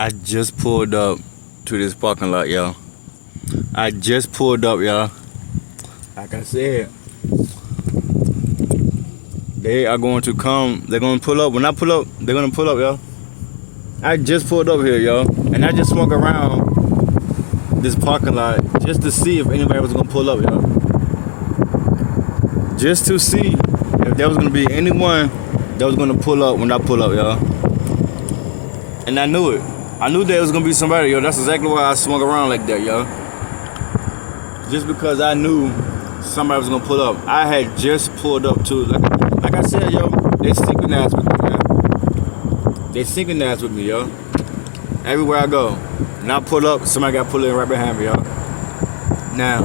I just pulled up to this parking lot, y'all. I just pulled up, y'all. Like I said, they are going to come. They're going to pull up. When I pull up, they're going to pull up, y'all. I just pulled up here, y'all. And I just walked around this parking lot just to see if anybody was going to pull up, y'all. Just to see if there was going to be anyone that was going to pull up when I pull up, y'all. And I knew it. I knew there was going to be somebody, yo. That's exactly why I swung around like that, y'all. Just because I knew somebody was going to pull up. I had just pulled up to, like I said, yo, they synchronized with me, man. They synchronized with me, yo. Everywhere I go. And I pull up, somebody got pulled in right behind me, y'all. Now,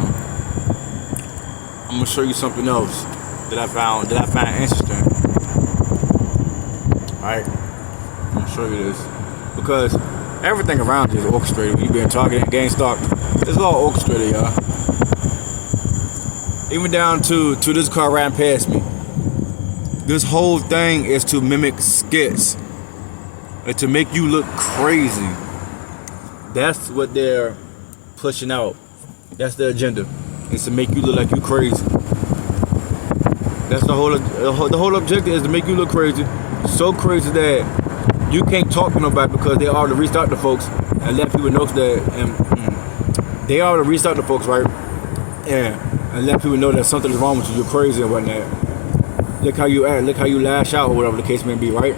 I'm going to show you something else that I found interesting. Alright? I'm going to show you this. Because everything around you is orchestrated. When you been talking at GameStop, it's all orchestrated, y'all. Even down to this car riding past me. This whole thing is to mimic skits. And to make you look crazy. That's what they're pushing out. That's their agenda. Is to make you look like you crazy. That's the whole objective is to make you look crazy. So crazy that you can't talk to nobody because they already reached out to folks and let people know that they already reached out to folks, right? And let people know that something is wrong with you. You're crazy and whatnot. Look how you act. Look how you lash out or whatever the case may be, right?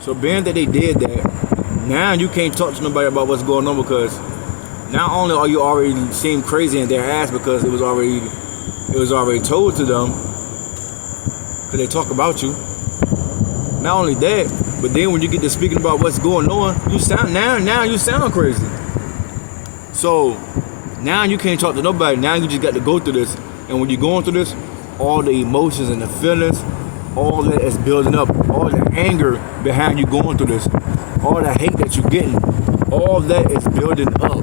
So being that they did that, now you can't talk to nobody about what's going on because not only are you already seem crazy in their ass because it was already told to them because they talk about you. Not only that, but then when you get to speaking about what's going on, you sound now you sound crazy. So now you can't talk to nobody. Now you just got to go through this, and when you're going through this, all the emotions and the feelings, all that is building up, all the anger behind you going through this, all the hate that you're getting, all that is building up.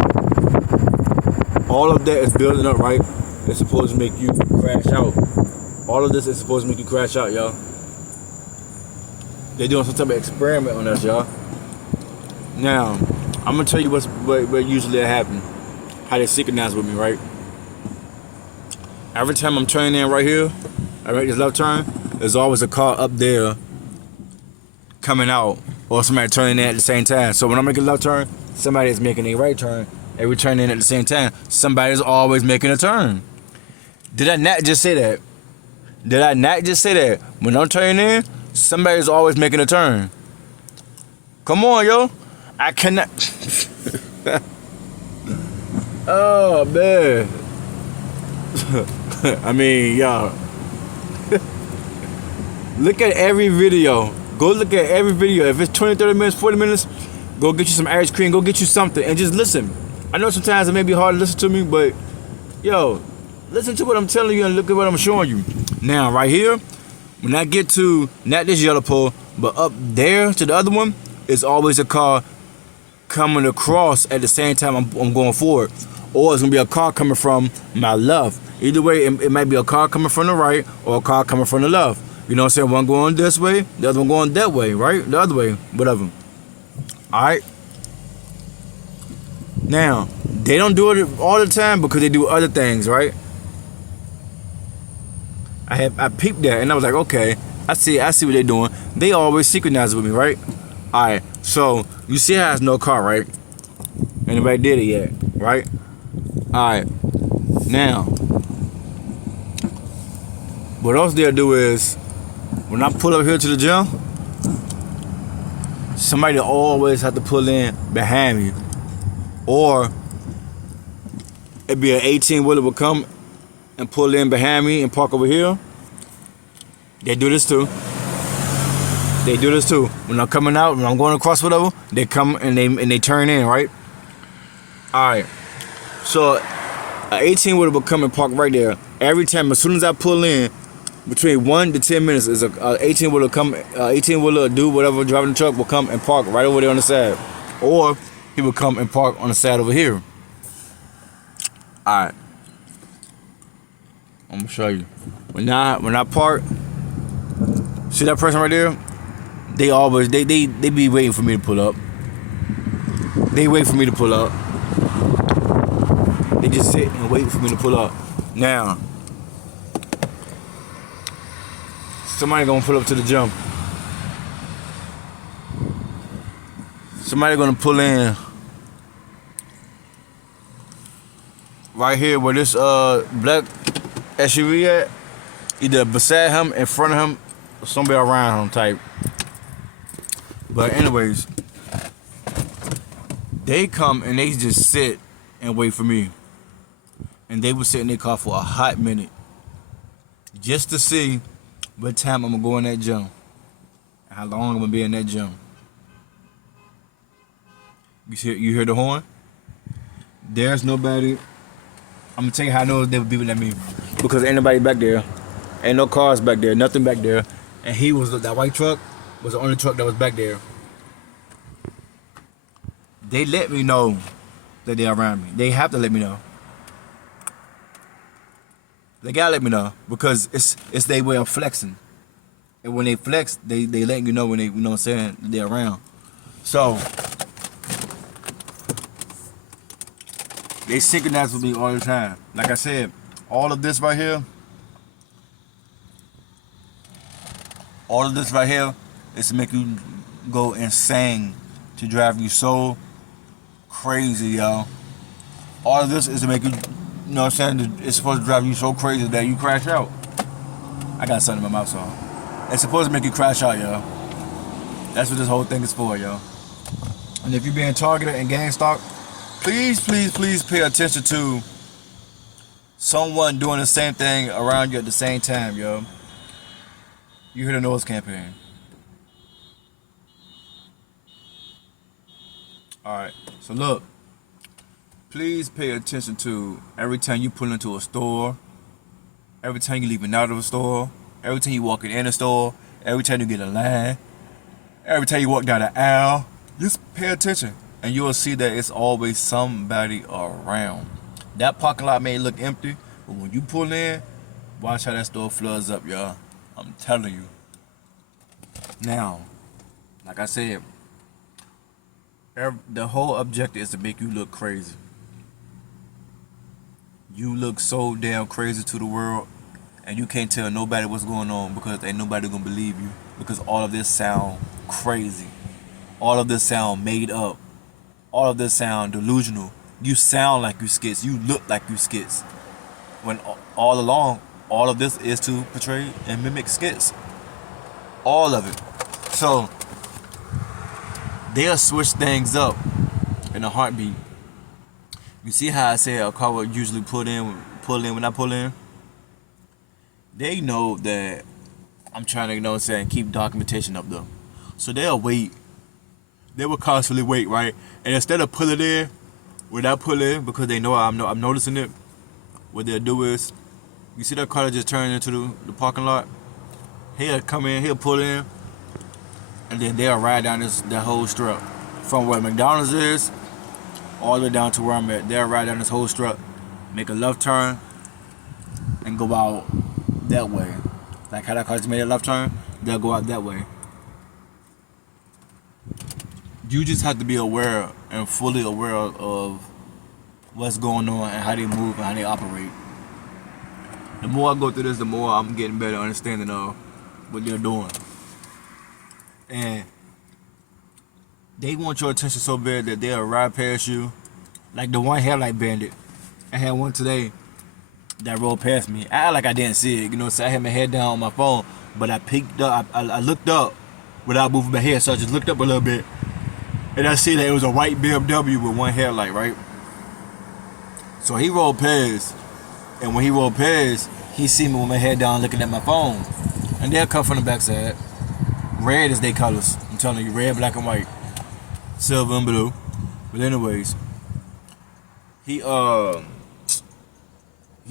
All of that is building up, right? It's supposed to make you crash out. All of this is supposed to make you crash out, y'all. They're doing some type of experiment on us, y'all. Now, I'm gonna tell you what usually happens. How they synchronize with me, right? Every time I'm turning in right here, I make this left turn, there's always a car up there coming out, or somebody turning in at the same time. So when I make a left turn, somebody is making a right turn. And we turn in at the same time. Somebody's always making a turn. Did I not just say that? Did I not just say that? When I'm turning in, somebody's always making a turn. Come on, yo. I cannot. Oh, man. I mean, y'all. Look at every video. Go look at every video. If it's 20, 30 minutes, 40 minutes, go get you some ice cream. Go get you something and just listen. I know sometimes it may be hard to listen to me, but, yo, listen to what I'm telling you and look at what I'm showing you. Now, right here, when I get to, not this yellow pole, but up there to the other one, it's always a car coming across at the same time I'm going forward. Or it's going to be a car coming from my left. Either way, it might be a car coming from the right or a car coming from the left. You know what I'm saying? One going this way, the other one going that way, right? The other way, whatever. All right? Now, they don't do it all the time because they do other things, right? I peeped that and I was like, okay, I see what they're doing. They always synchronize with me, right? All right, so you see how there's no car, right? Anybody did it yet, right? All right, now, what else they'll do is, when I pull up here to the gym, somebody always have to pull in behind me. Or it'd be an 18-wheeler will come and pull in behind me and park over here. They do this too. They do this too. When I'm coming out, when I'm going across whatever, they come and they turn in, right? Alright. So an 18-wheeler will come and park right there. Every time, as soon as I pull in, between 1 to 10 minutes, is a 18-wheeler come, 18-wheeler do whatever driving the truck will come and park right over there on the side. Or he would come and park on the side over here. Alright. I'm gonna show you. When I park, see that person right there? They be waiting for me to pull up. They wait for me to pull up. They just sit and wait for me to pull up. Now, somebody gonna pull up to the gym. Somebody gonna pull in right here where this black SUV at. Either beside him, in front of him, or somebody around him type. But anyways, they come and they just sit and wait for me. And they would sit in their car for a hot minute just to see what time I'm gonna go in that gym and how long I'm gonna be in that gym. You hear the horn? There's nobody. I'm gonna tell you how I know they would be at me. Because ain't nobody back there. Ain't no cars back there, nothing back there. And that white truck was the only truck that was back there. They let me know that they're around me. They have to let me know. They gotta let me know because it's their way of flexing. And when they flex, they letting you know when they, you know what I'm saying, they're around. So they synchronize with me all the time. Like I said, all of this right here is to make you go insane, to drive you so crazy, y'all. All of this is to make you, you know what I'm saying, it's supposed to drive you so crazy that you crash out. I got something in my mouth, so. It's supposed to make you crash out, y'all. That's what this whole thing is for, y'all. And if you're being targeted and gang stalked, please pay attention to someone doing the same thing around you at the same time, yo. You hear the noise campaign. Alright, so look. Please pay attention to every time you pull into a store, every time you leaving out of a store, every time you walking in a store, every time you get in line, every time you walk down the aisle. Just pay attention and you will see that it's always somebody around. That parking lot may look empty, but when you pull in, watch how that store floods up, y'all. I'm telling you. Now, like I said, the whole objective is to make you look crazy. You look so damn crazy to the world, and you can't tell nobody what's going on because ain't nobody gonna believe you. Because all of this sound crazy. All of this sound made up. All of this sound delusional. You sound like you skits. You look like you skits. When all along, all of this is to portray and mimic skits. All of it. So, they'll switch things up in a heartbeat. You see how I say a car would usually pull in when I pull in? They know that I'm trying to, you know what I'm saying, keep documentation up though. So they'll wait. They will constantly wait, right? And instead of pulling in, when I pull in, because they know I'm noticing it, what they'll do is, you see that car that just turned into the parking lot? He'll come in, he'll pull in, and then they'll ride down that whole strip. From where McDonald's is, all the way down to where I'm at. They'll ride down this whole strip, make a left turn, and go out that way. Like how that car just made a left turn, they'll go out that way. You just have to be aware and fully aware of what's going on and how they move and how they operate. The more I go through this, the more I'm getting better understanding of what they're doing. And they want your attention so bad that they'll ride past you. Like the one headlight bandit. I had one today that rolled past me. I act like I didn't see it, you know, so I had my head down on my phone, but I peeked up, I looked up without moving my head, so I just looked up a little bit, and I see that it was a white BMW with one headlight, right? So he rolled past, and when he rolled past, he see me with my head down looking at my phone, and they'll come from the backside. Red is their colors, I'm telling you, red, black, and white, silver and blue. But anyways, he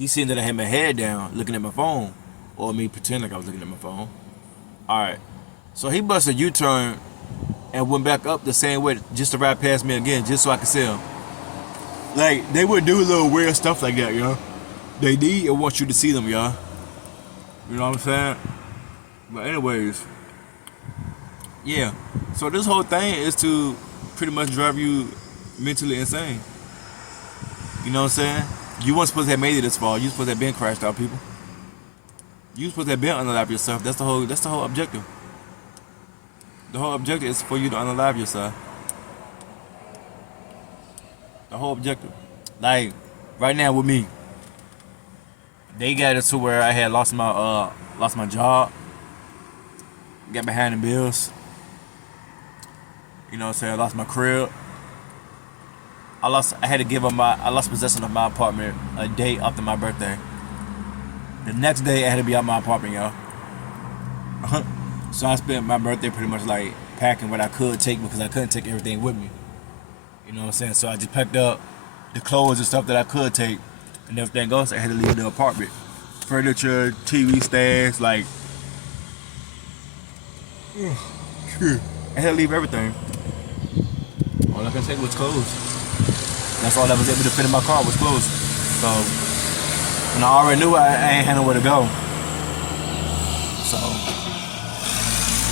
seen that I had my head down looking at my phone, or me pretending like I was looking at my phone. Alright, so he busted a U-turn and went back up the same way just to ride past me again, just so I could see him. Like, they would do little weird stuff like that, you know. They need and want you to see them, y'all. You know what I'm saying? But anyways, yeah. So this whole thing is to pretty much drive you mentally insane. You know what I'm saying? You weren't supposed to have made it this far. You supposed to have been crashed out, people. You supposed to have been unalive yourself. That's the whole objective. The whole objective is for you to unalive yourself. The whole objective. Like, right now with me, they got it to where I had lost my job, got behind the bills. You know what I'm saying? I lost my crib. I had to give up I lost possession of my apartment a day after my birthday. The next day I had to be out my apartment, y'all. So I spent my birthday pretty much like packing what I could take because I couldn't take everything with me. You know what I'm saying? So I just packed up the clothes and stuff that I could take, and everything else I had to leave the apartment. Furniture, TV stands, like I had to leave everything. All I could take was clothes. That's all that was able to fit in my car was clothes. So, and I already knew I ain't had nowhere to go. So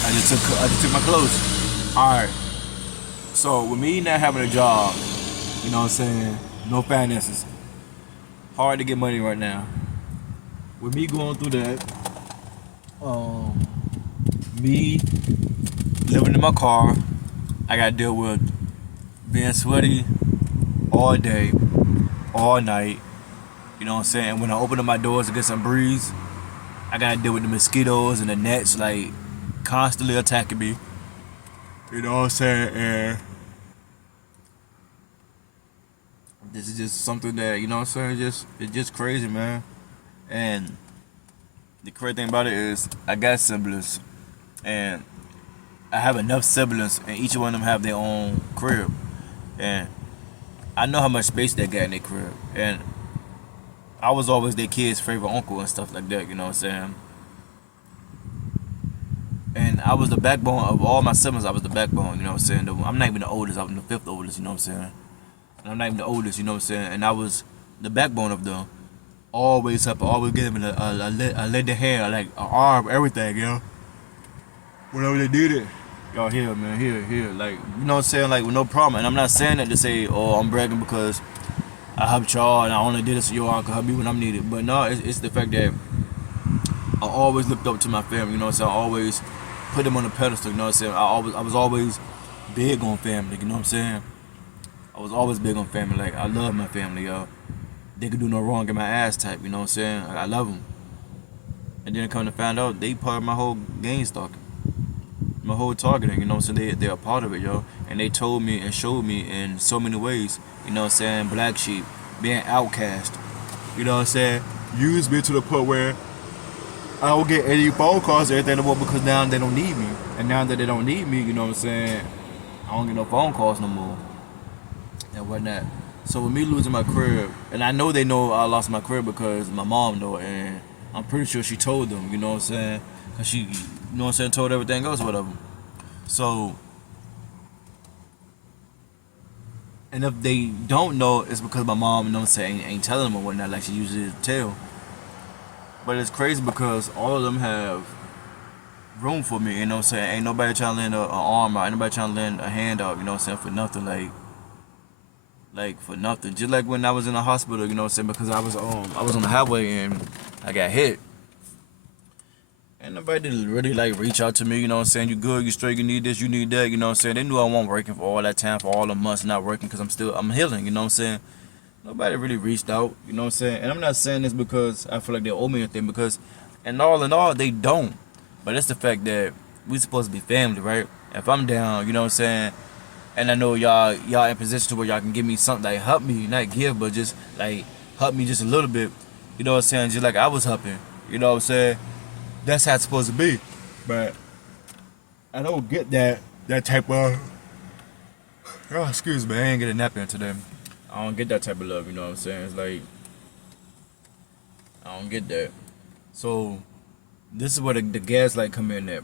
I just took my clothes. Alright. So with me not having a job, you know what I'm saying, no finances, hard to get money right now. With me going through that, me living in my car, I gotta deal with being sweaty all day, all night. You know what I'm saying? When I open up my doors to get some breeze, I gotta deal with the mosquitoes and the gnats like constantly attacking me. You know what I'm saying? And this is just something that, you know what I'm saying, it's just crazy, man. And the crazy thing about it is I got siblings, and I have enough siblings, and each one of them have their own crib. And I know how much space they got in their crib. And I was always their kid's favorite uncle and stuff like that, you know what I'm saying? And I was the backbone of all my siblings. I was the backbone, you know what I'm saying? I'm not even the oldest. I'm the fifth oldest, you know what I'm saying? And I'm not even the oldest, you know what I'm saying? And I was the backbone of them. Always up, always give them a leather hair, like an arm, everything, you know? Whenever they did it. Y'all here, man, here. Like, you know what I'm saying? Like, with no problem. And I'm not saying that to say, oh, I'm bragging because I helped y'all and I only did this so y'all can help me when I'm needed. But no, it's the fact that I always looked up to my family, you know what I'm saying? I always put them on a pedestal, you know what I'm saying? I was always big on family, you know what I'm saying? I was always big on family. Like, I love my family, y'all. They could do no wrong, get my ass typed, you know what I'm saying? I love them. And then come to find out, they part of my whole gang stalking. My whole targeting, you know what I'm saying? They're a part of it, yo. And they told me and showed me in so many ways, you know what I'm saying? Black sheep, being outcast, you know what I'm saying? Used me to the point where I don't get any phone calls or anything no more because now they don't need me. And now that they don't need me, you know what I'm saying? I don't get no phone calls no more. And whatnot. So with me losing my crib, and I know they know I lost my crib because my mom know, and I'm pretty sure she told them, you know what I'm saying? Cause she, you know what I'm saying, told everything else, whatever. So, and if they don't know, it's because my mom, you know what I'm saying, ain't telling them or whatnot like she usually tell. But it's crazy because all of them have room for me, you know what I'm saying? Ain't nobody trying to lend an arm out, ain't nobody trying to lend a hand out, you know what I'm saying, for nothing, like for nothing. Just like when I was in the hospital, you know what I'm saying, because I was on the highway and I got hit. And nobody did really like reach out to me, you know what I'm saying, you good, you straight, you need this, you need that, you know what I'm saying. They knew I wasn't working for all that time, for all the months not working, because I'm healing, you know what I'm saying. Nobody really reached out, you know what I'm saying. And I'm not saying this because I feel like they owe me anything, because in all, they don't. But it's the fact that we supposed to be family, right? If I'm down, you know what I'm saying, and I know y'all in position to where y'all can give me something, like help me, not give, but just like help me just a little bit, you know what I'm saying, just like I was helping, you know what I'm saying. That's how it's supposed to be. But I don't get that type of, oh, excuse me, I ain't get a nap in today. I don't get that type of love, you know what I'm saying. It's like, I don't get that. So this is where the gaslight come in at.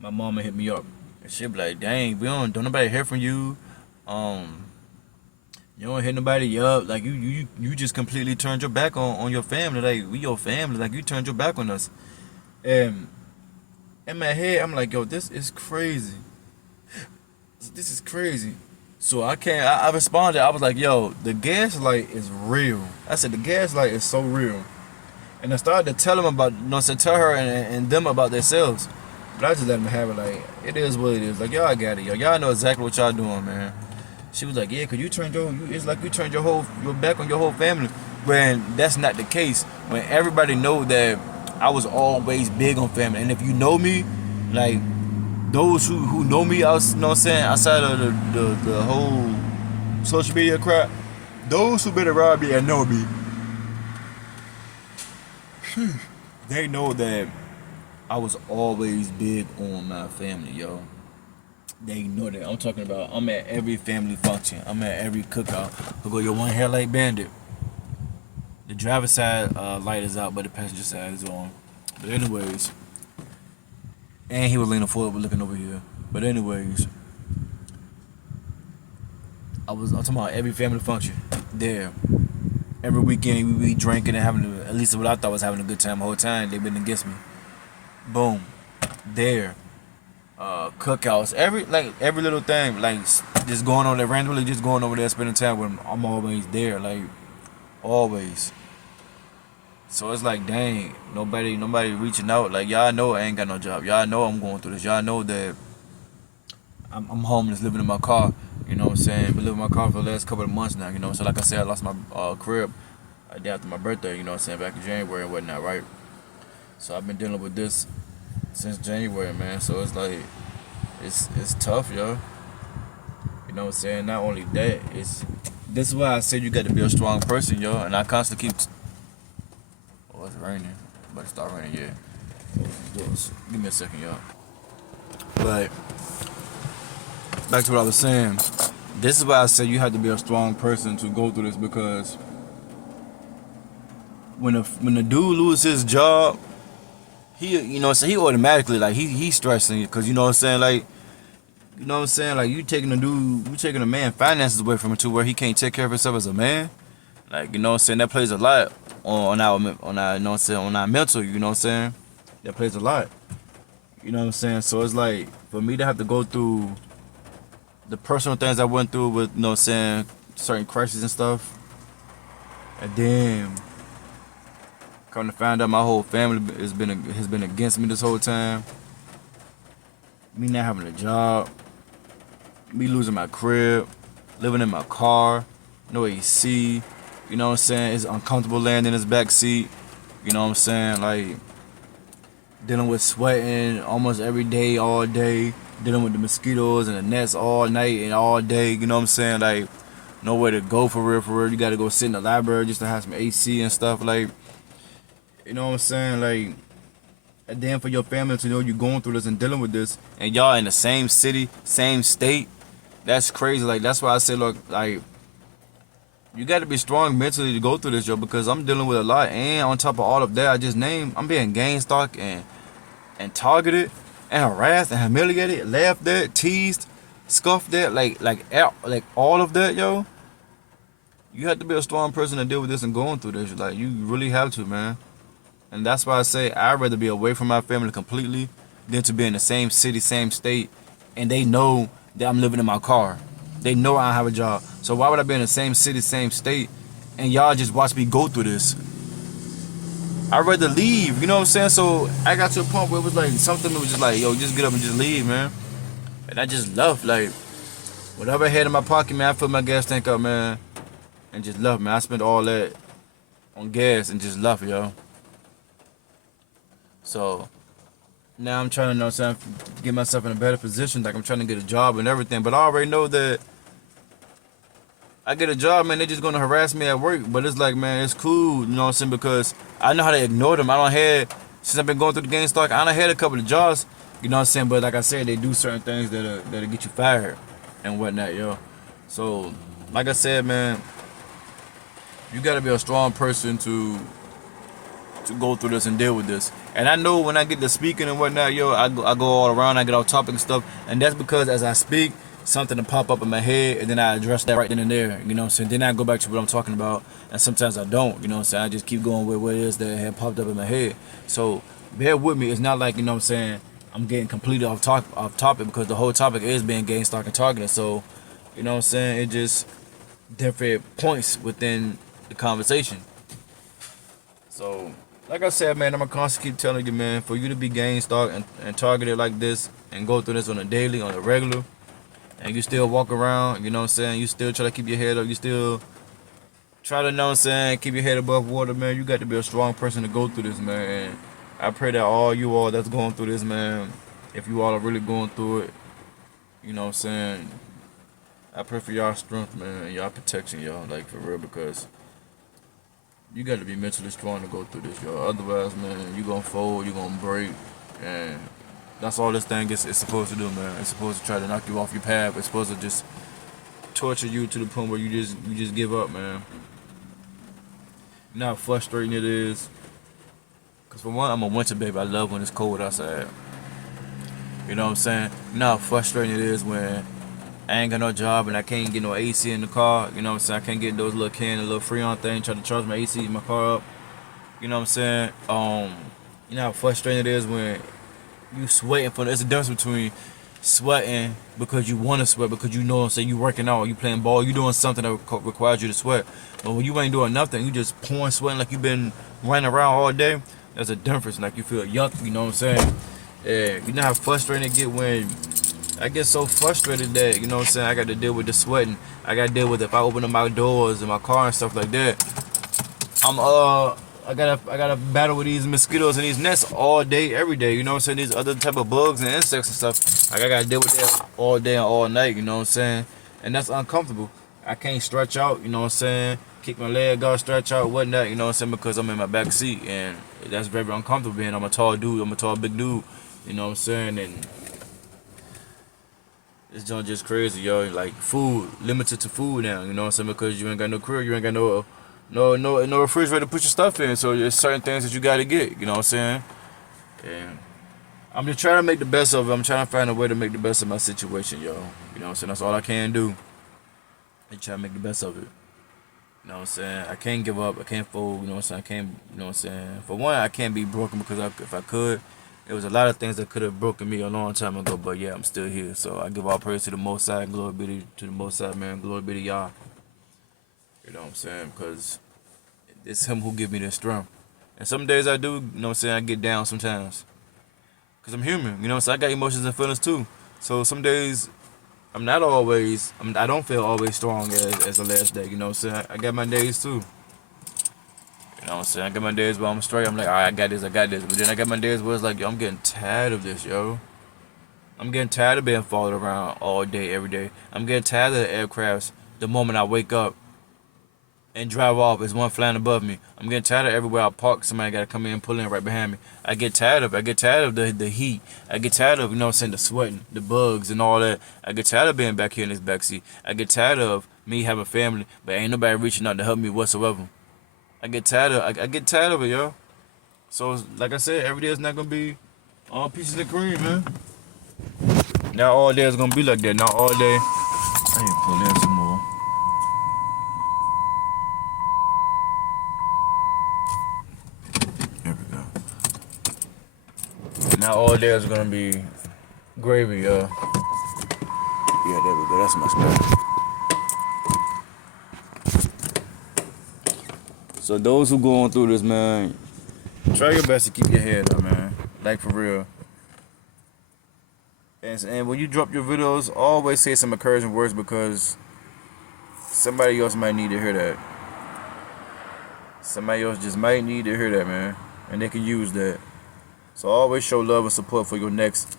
My mama hit me up and she be like, dang, we don't nobody hear from you. You don't hit nobody up. Like you just completely turned your back on your family. Like, we your family. Like, you turned your back on us. And in my head, I'm like, yo, this is crazy. This is crazy. So I responded. I was like, yo, the gaslight is real. I said, the gaslight is so real. And I started to tell him about, tell her and them about themselves. But I just let them have it. Like, it is what it is. Like, y'all got it, yo. Y'all know exactly what y'all doing, man. She was like, yeah, cause it's like you turned your back on your whole family. When that's not the case. When everybody know that I was always big on family. And if you know me, like, those who know me, outside of the whole social media crap, those who been around me and know me, they know that I was always big on my family, yo. They know that. I'm talking about, I'm at every family function. I'm at every cookout. I go, yo, one hair like bandit. The driver's side light is out, but the passenger side is on. But anyways, and he was leaning forward, looking over here. But anyways, I'm talking about every family function. There. Every weekend we be drinking and having, at least what I thought was having a good time the whole time. They been against me. Boom. There. Cookouts. Every little thing. Like, just going on there randomly, just going over there spending time with them. I'm always there. Like, always. So it's like, dang, nobody reaching out. Like, y'all know I ain't got no job. Y'all know I'm going through this. Y'all know that I'm homeless, living in my car. You know what I'm saying? Been living in my car for the last couple of months now. You know, so like I said, I lost my crib a day after my birthday. You know what I'm saying? Back in January and whatnot, right? So I've been dealing with this since January, man. So it's like, it's tough, yo. You know what I'm saying? Not only that, this is why I said you got to be a strong person, yo. And I constantly keep. Oh, it's raining. But it start raining, yeah. Give me a second, y'all. But back to what I was saying. This is why I said you have to be a strong person to go through this, because when the dude loses his job, he automatically, like, he's stressing, because you know what I'm saying, like, you taking a man finances away from him to where he can't take care of himself as a man. Like, you know what I'm saying, that plays a lot on our you know what I'm saying, on our mental, you know what I'm saying? That plays a lot. You know what I'm saying? So it's like, for me to have to go through the personal things I went through with, you know what I'm saying, certain crises and stuff, and then come to find out my whole family has been against me this whole time. Me not having a job, me losing my crib, living in my car, no AC, you know what I'm saying? It's uncomfortable laying in his back seat, you know what I'm saying? Like, dealing with sweating almost every day, all day, dealing with the mosquitoes and the gnats all night and all day, you know what I'm saying? Like, nowhere to go for real. You gotta go sit in the library just to have some AC and stuff, like, you know what I'm saying? Like, and then for your family to know you're going through this and dealing with this, and y'all in the same city, same state, that's crazy. Like, that's why I say, look, like, you got to be strong mentally to go through this, yo, because I'm dealing with a lot, and on top of all of that I just named, I'm being gang stalked and targeted and harassed and humiliated, laughed at, teased, scuffed at, like all of that, yo. You have to be a strong person to deal with this and going through this. Like, you really have to, man. And that's why I say I'd rather be away from my family completely than to be in the same city, same state, and they know that I'm living in my car. They know I don't have a job. So why would I be in the same city, same state, and y'all just watch me go through this? I'd rather leave, you know what I'm saying? So I got to a point where it was like, something that was just like, yo, just get up and just leave, man. And I just left, like, whatever I had in my pocket, man, I filled my gas tank up, man, and just left, man. I spent all that on gas and just left, yo. So now I'm trying to, you know what I'm saying, get myself in a better position. Like, I'm trying to get a job and everything. But I already know that I get a job, man, they're just gonna harass me at work. But it's like, man, it's cool, you know what I'm saying, because I know how to ignore them. Since I've been going through the gang stalk, I done had a couple of jobs, you know what I'm saying. But like I said, they do certain things that'll get you fired and whatnot, yo. So like I said, man, you gotta be a strong person to go through this and deal with this. And I know when I get to speaking and whatnot, yo, I go all around, I get off topic and stuff, and that's because as I speak, something will pop up in my head, and then I address that right then and there, you know what I'm saying? Then I go back to what I'm talking about, and sometimes I don't, you know what I'm saying? I just keep going with what it is that had popped up in my head. So bear with me. It's not like, you know what I'm saying, I'm getting completely off topic, because the whole topic is being gang stalking and targeting. So You know what I'm saying? It just different points within the conversation. So, like I said, man, I'm gonna constantly keep telling you, man, for you to be gang stalked and targeted like this and go through this on a daily, on a regular, and you still walk around, you know what I'm saying? You still try to keep your head up, you still try to, know what I'm saying, keep your head above water, man. You got to be a strong person to go through this, man. And I pray that all you all that's going through this, man, if you all are really going through it, you know what I'm saying, I pray for y'all strength, man, and y'all protection, y'all, like, for real, because you got to be mentally strong to go through this, y'all. Otherwise, man, you gonna fold, you gonna break, and that's all this thing is supposed to do, man. It's supposed to try to knock you off your path. It's supposed to just torture you to the point where you just give up, man. You know how frustrating it is. Cause for one, I'm a winter baby. I love when it's cold outside. You know what I'm saying? You know how frustrating it is when I ain't got no job and I can't get no AC in the car. You know what I'm saying? I can't get those little can, a little Freon thing, try to charge my AC in my car up. You know what I'm saying? You know how frustrating it is when you sweating for. There's a difference between sweating because you want to sweat, because you know what I'm saying, you working out, you playing ball, you doing something that requires you to sweat. But when you ain't doing nothing, you just pouring sweating like you been running around all day. There's a difference. Like you feel yuck. You know what I'm saying? Yeah. You know how frustrating it get when I get so frustrated that, you know what I'm saying, I got to deal with the sweating. I got to deal with if I open up my doors in my car and stuff like that. I gotta battle with these mosquitoes and these nests all day, every day. You know what I'm saying? These other type of bugs and insects and stuff. Like I gotta deal with that all day and all night. You know what I'm saying? And that's uncomfortable. I can't stretch out. You know what I'm saying? Kick my leg out, stretch out, whatnot. You know what I'm saying? Because I'm in my back seat and that's very uncomfortable. Being I'm a tall dude. I'm a tall big dude. You know what I'm saying? And it's just crazy, yo. Like food, limited to food now. You know what I'm saying? Because you ain't got no crib, you ain't got no refrigerator to put your stuff in. So there's certain things that you gotta get. You know what I'm saying? And I'm just trying to make the best of it. I'm trying to find a way to make the best of my situation, yo. You know what I'm saying? That's all I can do. I try to make the best of it. You know what I'm saying? I can't give up. I can't fold. You know what I'm saying? I can't. You know what I'm saying? For one, I can't be broken because if I could, there was a lot of things that could have broken me a long time ago. But yeah, I'm still here. So I give all praise to the Most High. Glory be to the Most High, man. Glory be to y'all. You know what I'm saying? Because it's Him who give me the strength. And some days I do, you know what I'm saying, I get down sometimes. Because I'm human, you know what I'm saying? I got emotions and feelings too. So some days I don't feel always strong as the last day, you know what I'm saying? I got my days too. You know what I'm saying? I got my days where I'm straight, I'm like, all right, I got this. But then I got my days where it's like, yo, I'm getting tired of this, yo. I'm getting tired of being followed around all day, every day. I'm getting tired of the aircrafts the moment I wake up and drive off. There's one flying above me. I'm getting tired of everywhere I park, somebody got to come in and pull in right behind me. I get tired of it. I get tired of the heat. I get tired of, you know what I'm saying, the sweating, the bugs and all that. I get tired of being back here in this backseat. I get tired of me having family, but ain't nobody reaching out to help me whatsoever. I get tired of it, yo. So, like I said, every day is not going to be all pieces of cream, man. Not all day is going to be like that. Not all day. I need to pull in some more. Now all day is gonna be gravy, Yeah, there we go. That's much better. So those who going through this, man, try your best to keep your head up, man. Like for real. And when you drop your videos, always say some encouraging words because somebody else might need to hear that. Somebody else just might need to hear that, man, and they can use that. So always show love and support for your next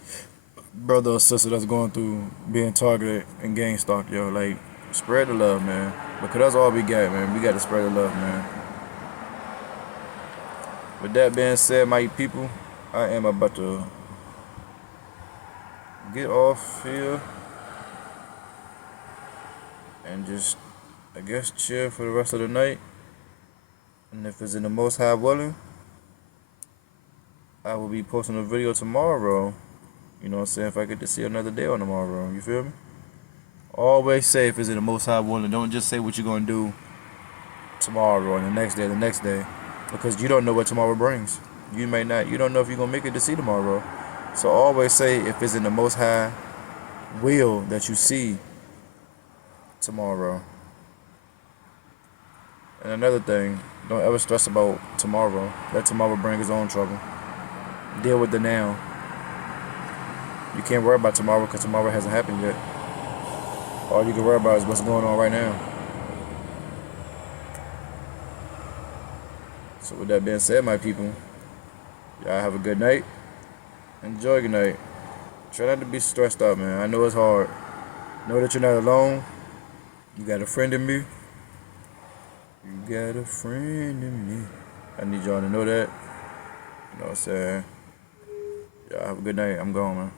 brother or sister that's going through being targeted and gang stalked, yo. Like, spread the love, man. Because that's all we got, man. We got to spread the love, man. With that being said, my people, I am about to get off here and just, I guess, chill for the rest of the night. And if it's in the Most High willing, I will be posting a video tomorrow. You know what I'm saying? If I get to see another day on tomorrow. You feel me? Always say if it's in the Most High willing. Don't just say what you're going to do tomorrow and the next day. Because you don't know what tomorrow brings. You don't know if you're going to make it to see tomorrow. So always say if it's in the Most High will that you see tomorrow. And another thing, don't ever stress about tomorrow. Let tomorrow bring its own trouble. Deal with the now. You can't worry about tomorrow because tomorrow hasn't happened yet. All you can worry about is what's going on right now. So with that being said, my people, y'all have a good night. Enjoy your night. Try not to be stressed out, man. I know it's hard. Know that you're not alone. You got a friend in me. You got a friend in me. I need y'all to know that. You know what I'm saying? Y'all have a good night. I'm gone, man.